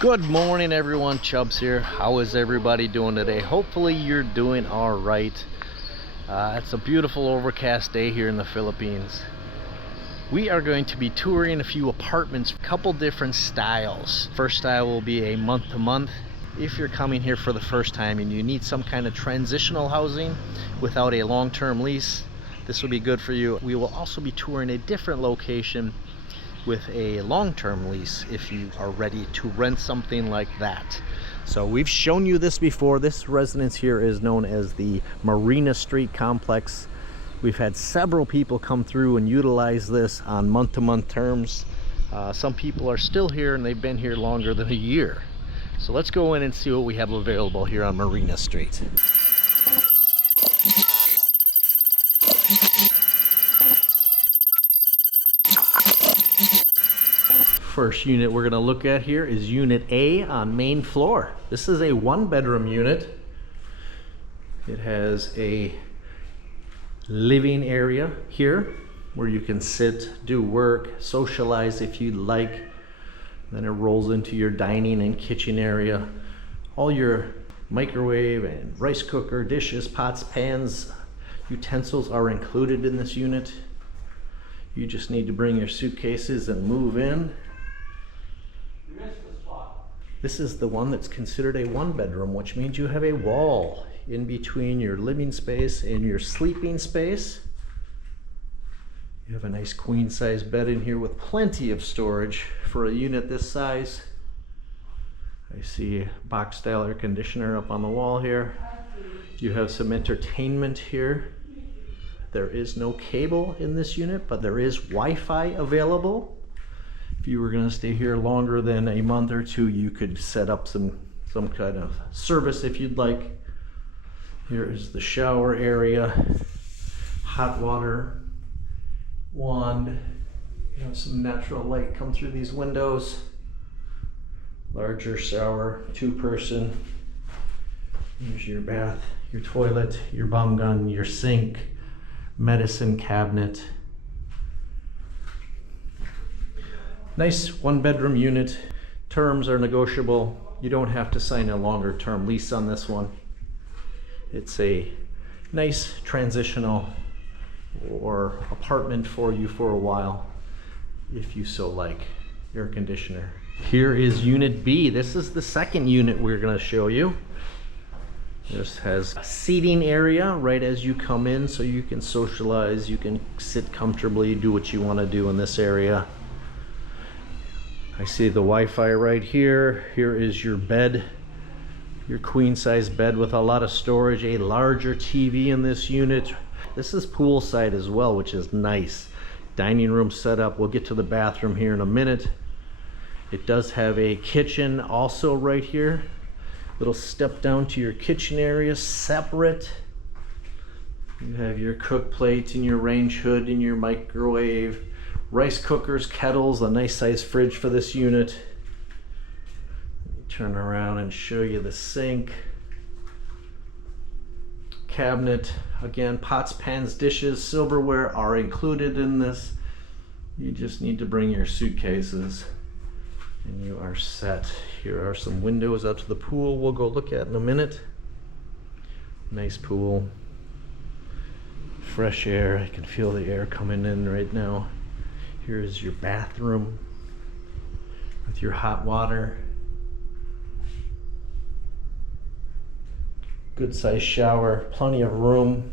Good morning everyone, Chubs here. How is everybody doing today? Hopefully you're doing all right. It's a beautiful overcast day here in the Philippines. We are going to be touring a few apartments, a couple different styles. First style will be a month-to-month. If you're coming here for the first time and you need some kind of transitional housing without a long-term lease, this will be good for you. We will also be touring a different location with a long-term lease if you are ready to rent something like that. So we've shown you this before. This residence here is known as the Marina Street complex. We've had several people come through and utilize this on month-to-month terms. Some people are still here and they've been here longer than a year. So let's go in and see what we have available here on Marina Street. First unit we're going to look at here is Unit A on main floor. This is a one-bedroom unit. It has a living area here where you can sit, do work, socialize if you'd like. Then it rolls into your dining and kitchen area. All your microwave and rice cooker, dishes, pots, pans, utensils are included in this unit. You just need to bring your suitcases and move in. This is the one that's considered a one-bedroom, which means you have a wall in between your living space and your sleeping space. You have a nice queen-size bed in here with plenty of storage for a unit this size. I see a box-style air conditioner up on the wall here. You have some entertainment here. There is no cable in this unit, but there is Wi-Fi available. If you were going to stay here longer than a month or two, you could set up some kind of service if you'd like. Here is the shower area, hot water, wand. You have some natural light come through these windows. Larger shower, two-person. Here's your bath, your toilet, your bum gun, your sink, medicine cabinet. Nice one-bedroom unit. Terms are negotiable. You don't have to sign a longer term lease on this one. It's a nice transitional or apartment for you for a while if you so like. Air conditioner. Here is Unit B. This is the second unit we're going to show you. This has a seating area right as you come in, so you can socialize, you can sit comfortably, do what you want to do in this area. I see the Wi-Fi right here. Here is your bed, your queen-size bed with a lot of storage, a larger TV in this unit. This is poolside as well, which is nice. Dining room setup. We'll get to the bathroom here in a minute. It does have a kitchen also right here. Little step down to your kitchen area, separate. You have your cook plate and your range hood and your microwave. Rice cookers, kettles, a nice size fridge for this unit. Let me turn around and show you the sink. Cabinet, again, pots, pans, dishes, silverware are included in this. You just need to bring your suitcases and you are set. Here are some windows out to the pool we'll go look at in a minute. Nice pool. Fresh air, I can feel the air coming in right now. Here is your bathroom with your hot water. Good size shower, plenty of room.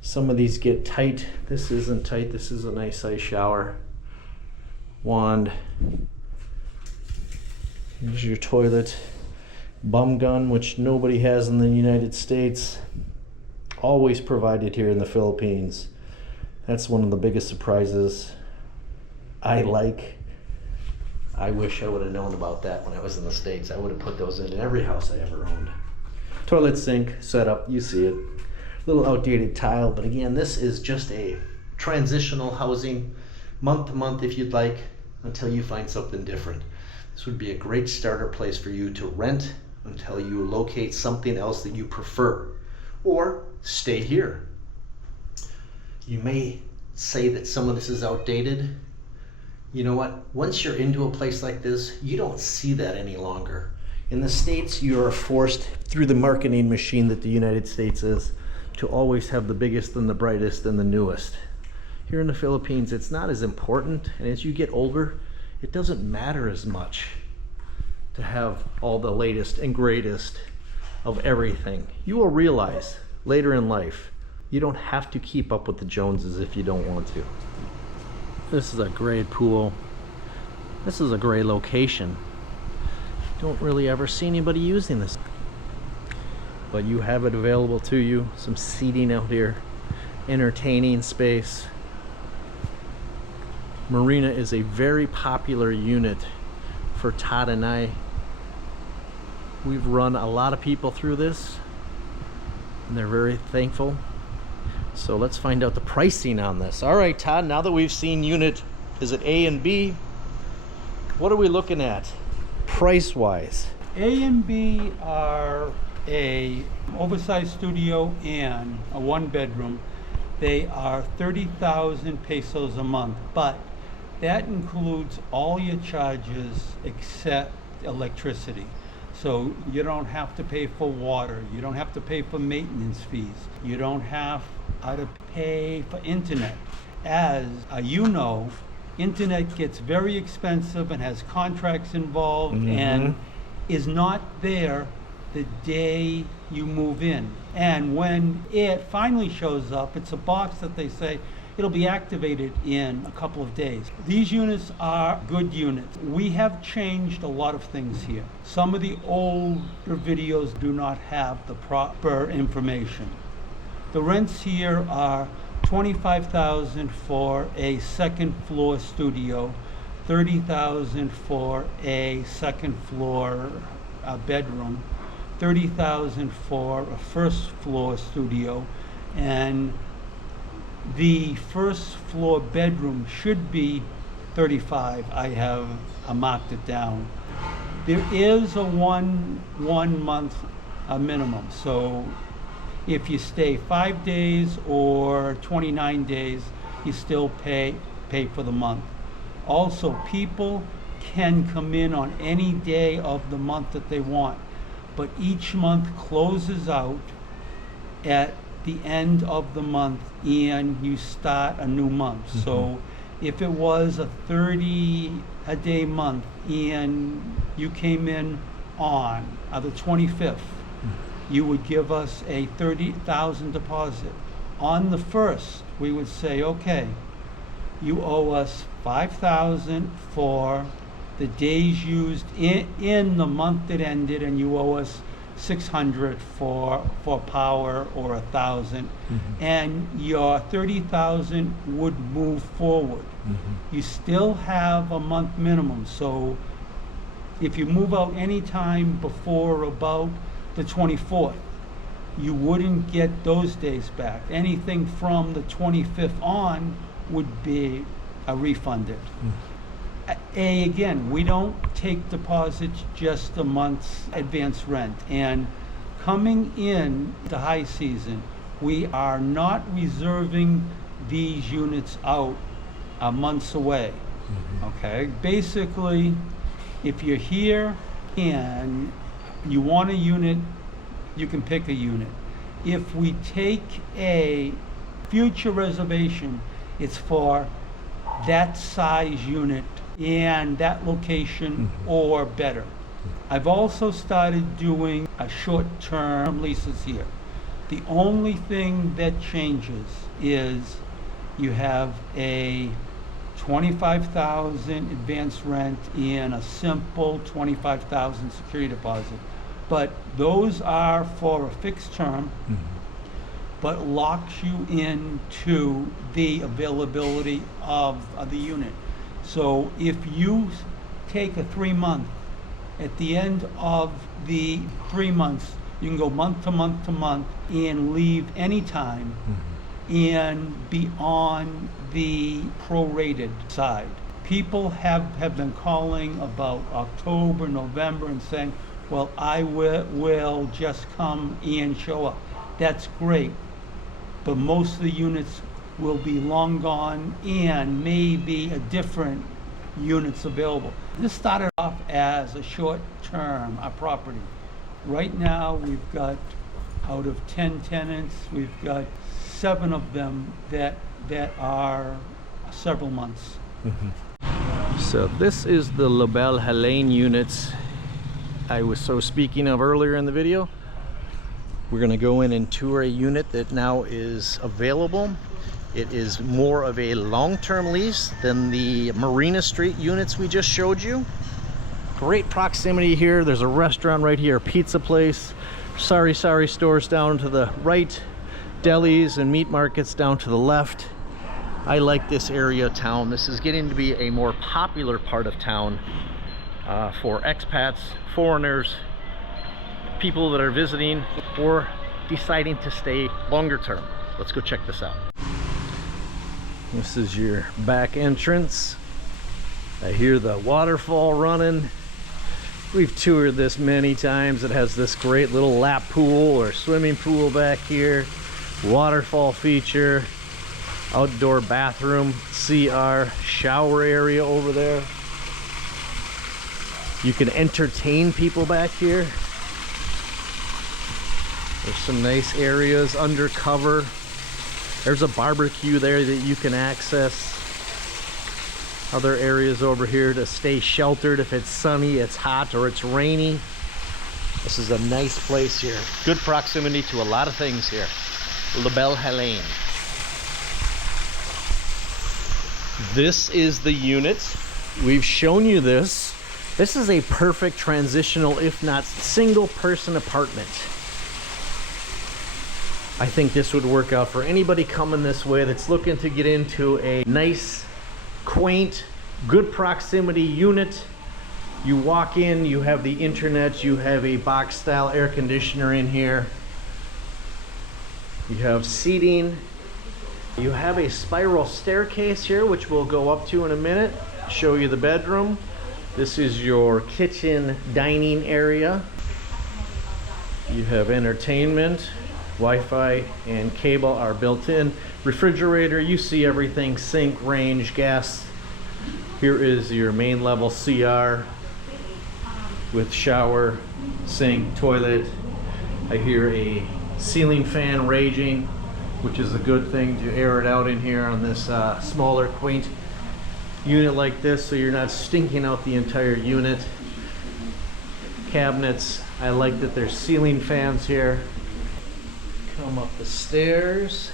Some of these get tight. This isn't tight, this is a nice size shower. Wand. Here's your toilet. Bum gun, which nobody has in the United States. Always provided here in the Philippines. That's one of the biggest surprises I like. I wish I would have known about that when I was in the States. I would have put those in every house I ever owned. Toilet, sink, setup, you see it. Little outdated tile, but again, this is just a transitional housing, month to month if you'd like, until you find something different. This would be a great starter place for you to rent until you locate something else that you prefer, or stay here. You may say that some of this is outdated. You know what? Once you're into a place like this, you don't see that any longer. In the States, you are forced through the marketing machine that the United States is to always have the biggest and the brightest and the newest. Here in the Philippines, it's not as important, and as you get older, it doesn't matter as much to have all the latest and greatest of everything. You will realize later in life, you don't have to keep up with the Joneses if you don't want to. This is a great pool. This is a great location. Don't really ever see anybody using this. But you have it available to you. Some seating out here. Entertaining space. Marina is a very popular unit for Todd and I. We've run a lot of people through this, and they're very thankful. So let's find out the pricing on this. All right, Todd, now that we've seen unit, is it A and B? What are we looking at price-wise? A and B are a oversized studio and a one-bedroom. They are 30,000 pesos a month, but that includes all your charges except electricity. So you don't have to pay for water, you don't have to pay for maintenance fees, you don't have to pay for internet. As you know, internet gets very expensive and has contracts involved and is not there the day you move in. And when it finally shows up, it's a box that they say it'll be activated in a couple of days. These units are good units. We have changed a lot of things here. Some of the older videos do not have the proper information. The rents here are $25,000 for a second floor studio, $30,000 for a second floor bedroom, $30,000 for a first floor studio, and the first floor bedroom should be $35,000. I have marked it down. There is a one month minimum. So if you stay 5 days or 29 days, you still pay for the month. Also, people can come in on any day of the month that they want, but each month closes out at the end of the month and you start a new month. So if it was a 30-a-day month and you came in on the 25th, you would give us a $30,000 deposit. On the 1st, we would say, okay, you owe us $5,000 for the days used in the month that ended, and you owe us $600 for power, or $1,000, and your $30,000 would move forward. You still have a month minimum, so if you move out anytime before about the 24th, you wouldn't get those days back. Anything from the 25th on would be refunded. Again, we don't take deposits, just a month's advance rent. And coming in the high season, we are not reserving these units out months away. Okay, basically, if you're here and you want a unit, you can pick a unit. If we take a future reservation, it's for that size unit and that location or better. I've also started doing a short-term leases here. The only thing that changes is you have a $25,000 advance rent and a simple $25,000 security deposit. But those are for a fixed term, but locks you into the availability of the unit. So if you take a 3-month, at the end of the 3 months, you can go month to month to month and leave anytime and be on the prorated side. People have been calling about October, November and saying, well, I will just come and show up. That's great, but most of the units will be long gone and maybe a different units available. This started off as a short-term property. Right now, we've got, out of 10 tenants, we've got 7 of them that are several months. So this is the Leel Helain units I was speaking of earlier in the video. We're going to go in and tour a unit that now is available. It is more of a long-term lease than the Marina Street units we just showed you. Great proximity here. There's a restaurant right here, a pizza place, Sari stores down to the right, delis and meat markets down to the left. I like this area of town. This is getting to be a more popular part of town for expats, foreigners, people that are visiting or deciding to stay longer term. Let's go check this out. This is your back entrance. I hear the waterfall running. We've toured this many times. It has this great little lap pool or swimming pool back here, waterfall feature, outdoor bathroom, CR, shower area over there. You can entertain people back here. There's some nice areas undercover. There's a barbecue there that you can access. Other areas over here to stay sheltered if it's sunny, it's hot, or it's rainy. This is a nice place here. Good proximity to a lot of things here. Leel Helain. This is the unit. We've shown you this. This is a perfect transitional, if not single person apartment. I think this would work out for anybody coming this way that's looking to get into a nice, quaint, good proximity unit. You walk in, you have the internet, you have a box style air conditioner in here. You have seating. You have a spiral staircase here, which we'll go up to in a minute. Show you the bedroom. This is your kitchen dining area. You have entertainment. Wi-Fi and cable are built in. Refrigerator, you see everything, sink, range, gas. Here is your main level CR with shower, sink, toilet. I hear a ceiling fan raging, which is a good thing to air it out in here on this smaller, quaint unit like this, so you're not stinking out the entire unit. Cabinets, I like that there's ceiling fans here. Come up the stairs.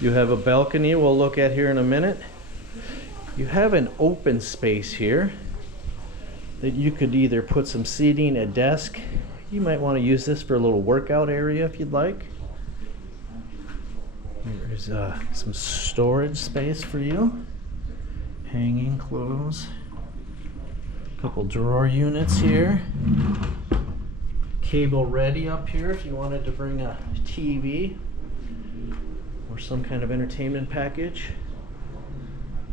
You have a balcony we'll look at here in a minute. You have an open space here that you could either put some seating, a desk. You might want to use this for a little workout area if you'd like. There's some storage space for you. Hanging clothes. A couple drawer units here. Cable ready up here if you wanted to bring a TV or some kind of entertainment package.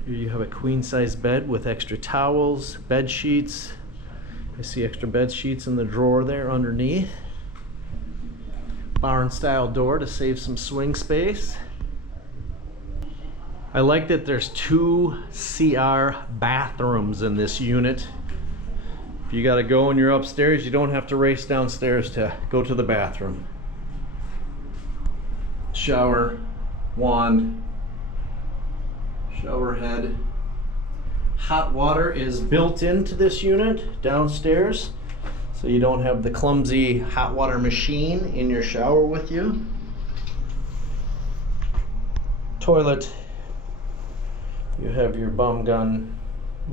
Here you have a queen size bed with extra towels, bed sheets. I see extra bed sheets in the drawer there underneath. Barn style door to save some swing space. I like that there's 2 CR bathrooms in this unit. If you gotta go and you're upstairs, you don't have to race downstairs to go to the bathroom. Shower, wand, shower head. Hot water is built into this unit downstairs, so you don't have the clumsy hot water machine in your shower with you. Toilet. You have your bum gun,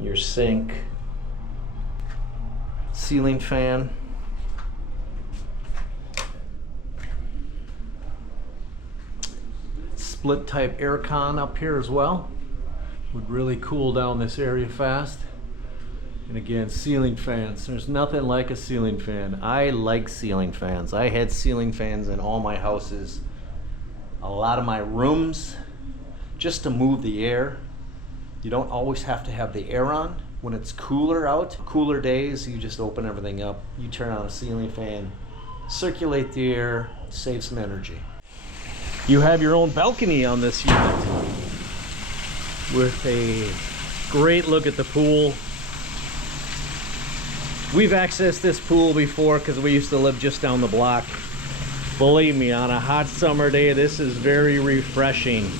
your sink. Ceiling fan. Split type aircon up here as well. Would really cool down this area fast. And again, ceiling fans. There's nothing like a ceiling fan. I like ceiling fans. I had ceiling fans in all my houses. A lot of my rooms, just to move the air. You don't always have to have the air on. When it's cooler out, cooler days, you just open everything up. You turn on a ceiling fan, circulate the air, save some energy. You have your own balcony on this unit with a Great look at the pool. We've accessed this pool before because we used to live just down the block. Believe me, on a hot summer day, this is very refreshing.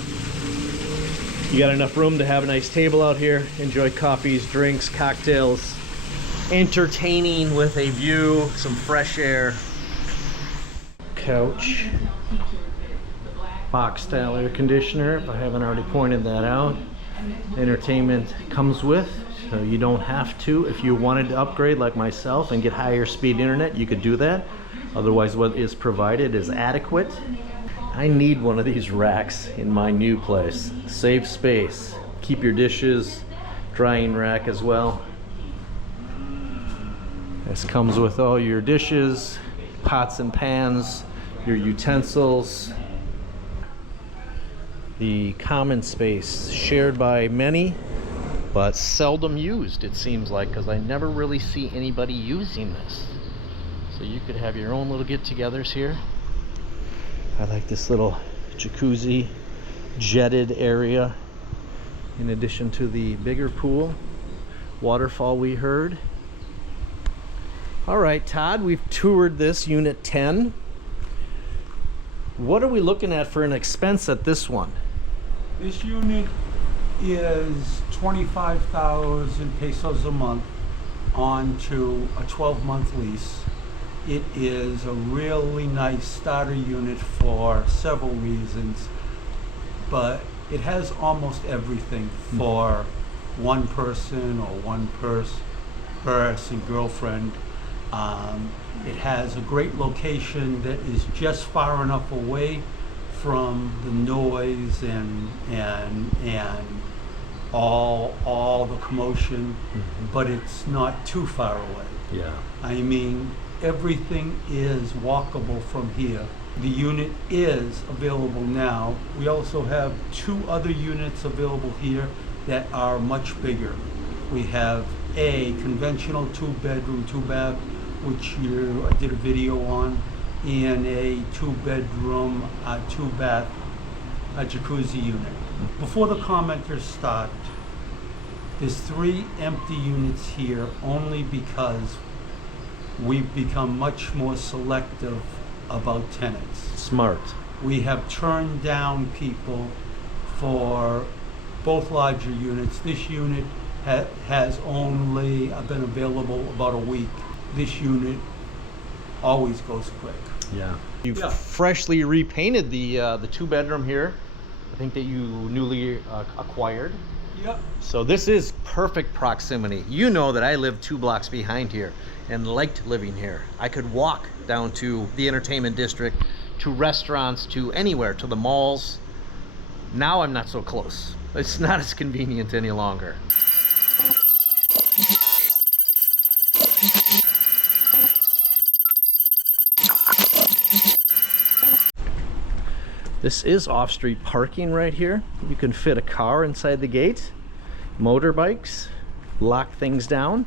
You got enough room to have a nice table out here, enjoy coffees, drinks, cocktails, entertaining with a view, some fresh air. Couch, box style air conditioner, if I haven't already pointed that out. Entertainment comes with, so you don't have to. If you wanted to upgrade like myself and get higher speed internet, you could do that. Otherwise, what is provided is adequate. I need one of these racks in my new place. Save space. Keep your dishes, drying rack as well. This comes with all your dishes, pots and pans, your utensils. The common space shared by many, but seldom used, it seems like, because I never really see anybody using this. So you could have your own little get-togethers here. I like this little jacuzzi jetted area in addition to the bigger pool. Waterfall we heard. All right, Todd, we've toured this unit 10. What are we looking at for an expense at this one? This unit is 25,000 pesos a month onto a 12-month lease. It is a really nice starter unit for several reasons, but it has almost everything for one person or one person, girlfriend. It has a great location that is just far enough away from the noise and all the commotion, but it's not too far away. Yeah. I mean, everything is walkable from here. The unit is available now. We also have 2 other units available here that are much bigger. We have a conventional 2-bedroom, 2-bath, which I did a video on, and a 2-bedroom, 2-bath jacuzzi unit. Before the commenters start, there's 3 empty units here only because we've become much more selective about tenants. Smart. We have turned down people for both larger units. This unit has only been available about a week. This unit always goes quick. Yeah. You've freshly repainted the 2-bedroom here. I think that you newly acquired. Yep. So this is perfect proximity. You know that I live 2 blocks behind here and liked living here. I could walk down to the entertainment district, to restaurants, to anywhere, to the malls. Now I'm not so close. It's not as convenient any longer. This is off-street parking right here. You can fit a car inside the gate, motorbikes, lock things down.